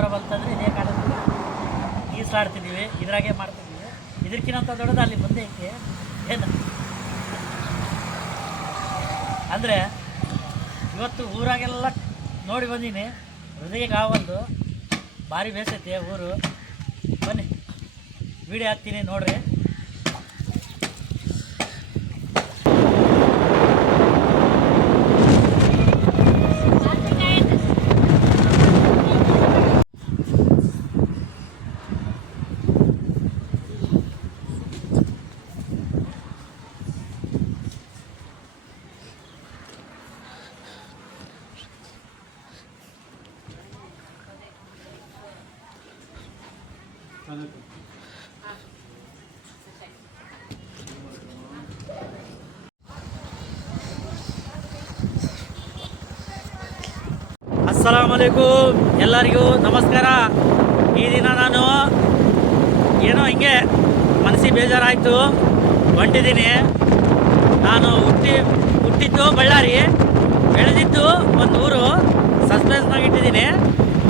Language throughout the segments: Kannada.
ಭಾನುವಾರ ಬಂತಂದರೆ ಇದೇ ಕಾಲದಲ್ಲಿ ಈಸಲಾಡ್ತಿದ್ದೀವಿ, ಇದ್ರಾಗೆ ಮಾಡ್ತಿದ್ದೀವಿ. ಇದಕ್ಕಿಂತ ದೊಡ್ಡದು ಅಲ್ಲಿ ಮುಂದೆ ಐತಿ ಏನು ಅಂದರೆ ಇವತ್ತು ಊರಾಗೆಲ್ಲ ನೋಡಿ ಬಂದೀನಿ, ಹೃದಯಕ್ಕೆ ಆವಲ್ದು, ಭಾರಿ ಬೇಸೈತೆ ಊರು. ಬನ್ನಿ ವಿಡಿಯೋ ಹಾಕ್ತೀನಿ ನೋಡ್ರಿ. ಅಸ್ಸಲಾಮು ಅಲೈಕುಮ್, ಎಲ್ಲರಿಗೂ ನಮಸ್ಕಾರ. ಈ ದಿನ ನಾನು ಏನೋ ಹಿಂಗೆ ಮನಸ್ಸಿಗೆ ಬೇಜಾರಾಯಿತು, ಹೊಂಟಿದ್ದೀನಿ. ನಾನು ಹುಟ್ಟಿದ್ದು ಬಳ್ಳಾರಿ, ಬೆಳೆದಿದ್ದು ಒಂದು ಊರು. ಸಸ್ಪೆನ್ಸ್ನಾಗ ಇಟ್ಟಿದ್ದೀನಿ,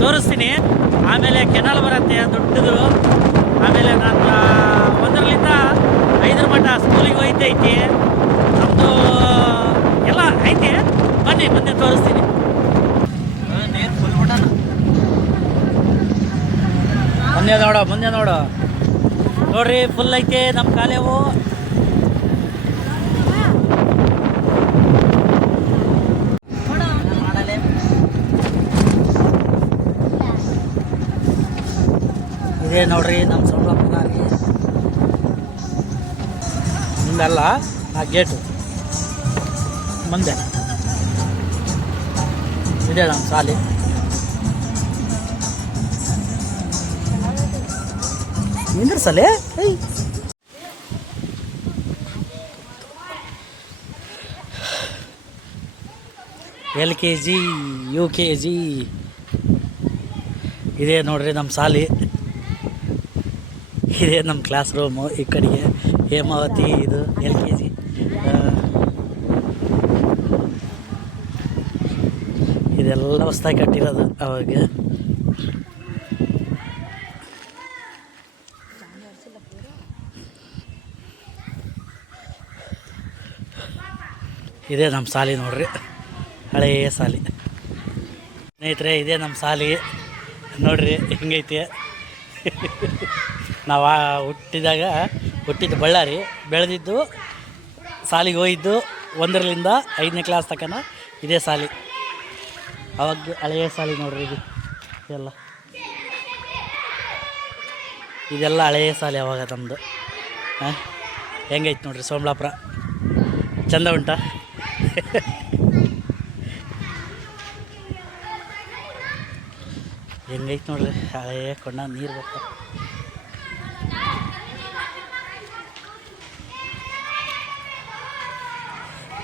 ತೋರಿಸ್ತೀನಿ. ಆಮೇಲೆ ಕೆನಾಲ್ ಬರುತ್ತೆ ದೊಡ್ಡದು. ಆಮೇಲೆ ನಾನು 1ರಿಂದ 5 ಮಟ್ಟ ಸ್ಕೂಲಿಗೆ ಹೋಯ್ತೈತಿ. ನಮ್ಮದು ಎಲ್ಲ ಐತೆ, ಬನ್ನಿ ಮುಂದೆ ತೋರಿಸ್ತೀನಿ. ಮುಂದೆ ನೋಡು ನೋಡ್ರಿ, ಫುಲ್ ಐತೆ ನಮ್ಮ ಕಾಲೇವು. ಇದೇ ನೋಡ್ರಿ ನಮ್ಮ ಸೊಂಬಳಪ್ಪನ ರೀ. ಹಿಂದಲ್ಲ ಆ ಗೇಟು ಮುಂದೆ ಇದೆ ನಮ್ಮ ಸಾಲಿ. ನಿಂದ್ರಸಲೇ LKG UKG ಇದೇ ನೋಡ್ರಿ ನಮ್ಮ ಸಾಲಿ. ಇದೇ ನಮ್ಮ ಕ್ಲಾಸ್ ರೂಮು. ಈ ಕಡೆಗೆ ಹೇಮಾವತಿ, ಇದು LKG. ಇದೆಲ್ಲ ಹೊಸ್ದಾಗಿ ಕಟ್ಟಿರೋದು ಅವಾಗ. ಇದೇ ನಮ್ಮ ಸಾಲಿ ನೋಡ್ರಿ, ಹಳೆಯ ಸಾಲಿ. ಸ್ನೇಹಿತರೆ, ಇದೇ ನಮ್ಮ ಸಾಲಿ ನೋಡ್ರಿ ಹೆಂಗೈತೆ. ನಾವು ಹುಟ್ಟಿದ್ದು ಬಳ್ಳಾರಿ, ಬೆಳೆದಿದ್ದು ಸಾಲಿಗೆ ಹೋಗಿದ್ದು 1ರಿಂದ 5ನೇ ಕ್ಲಾಸ್ ತನಕ ಇದೇ ಸಾಲಿ. ಅವಾಗ ಹಳೆಯ ಸಾಲಿ ನೋಡ್ರಿ. ಇದೆಲ್ಲ ಹಳೆಯ ಸಾಲಿ ಅವಾಗ ನಮ್ಮದು. ಹೆಂಗೈತೆ ನೋಡ್ರಿ ಸೋಮಲಾಪುರ, ಚಂದ ಉಂಟಾ? ಹೆಂಗೈತೆ ನೋಡ್ರಿ, ಹಳೆಯ ಕೊಂಡ ನೀರು ಬರ್ತ.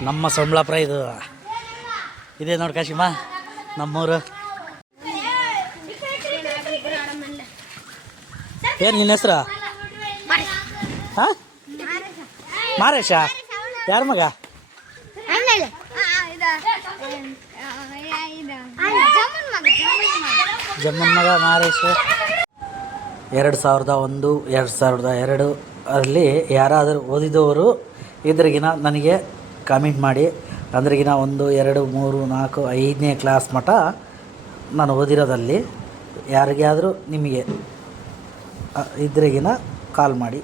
ನಮ್ಮ ಸೋಮಲಾಪುರ ಇದು. ಇದೇ ನೋಡಿ ಕಾಶಿಮ ನಮ್ಮೂರು. ಏನು ನಿನ್ನ ಹೆಸ್ರು? ಹಾಂ, ಮಾರೇಶ. ಯಾರ ಮಗ? ಜಮ್ಮನ್ ಮಗ ಮಾರೇಶ. 2001, 2002 ಅಲ್ಲಿ ಯಾರಾದರೂ ಓದಿದವರು ಇದ್ರಿಗಿನ ನನಗೆ ಕಾಮೆಂಟ್ ಮಾಡಿ. ಅಂದ್ರಿಗಿನ 1, 2, 3, 4, 5ನೇ ಕ್ಲಾಸ್ ಮಟ್ಟ ನಾನು ಓದಿರೋದಲ್ಲಿ ಯಾರಿಗಾದರೂ ನಿಮಗೆ ಇದ್ರಿಗಿನ ಕಾಲ್ ಮಾಡಿ.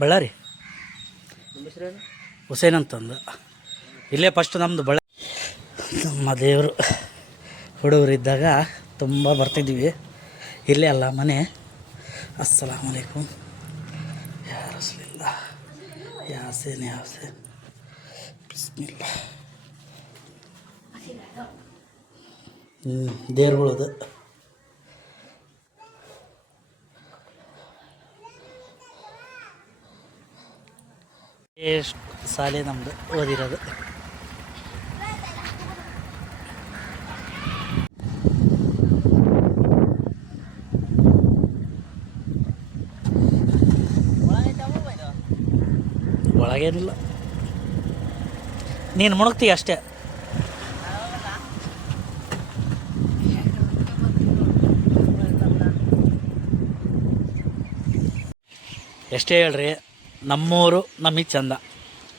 ಬಳ್ಳಾರಿ ಹುಸೇನ್ ಅಂತಂದು. ಇಲ್ಲೇ ಫಸ್ಟ್ ನಮ್ಮದು ನಮ್ಮ ದೇವರು ಹುಡುಗರಿದ್ದಾಗ ತುಂಬ ಬರ್ತಿದ್ವಿ. ಇಲ್ಲೇ ಅಲ್ಲ ಮನೆ. ಅಸ್ಸಲಾಮು ಅಲೈಕುಮ್ ಯಾ ರಸೂಲಿಲ್ಲಾ ಯಾಸೀನ್ ಯಾಸೀನ್ ಬಿಸ್ಮಿಲ್ಲಾ. ದೇವ್ರುಗಳದು ಎಷ್ಟು ಸಾಲೆ ನಮ್ಮದು ಓದಿರೋದು. ಒಳಗೇನಿಲ್ಲ, ನೀನು ಮುಣಗ್ತೀಯ ಅಷ್ಟೇ. ಎಷ್ಟೇ ಹೇಳ್ರಿ, ನಮ್ಮೂರು ನಮಗೆ ಚಂದ.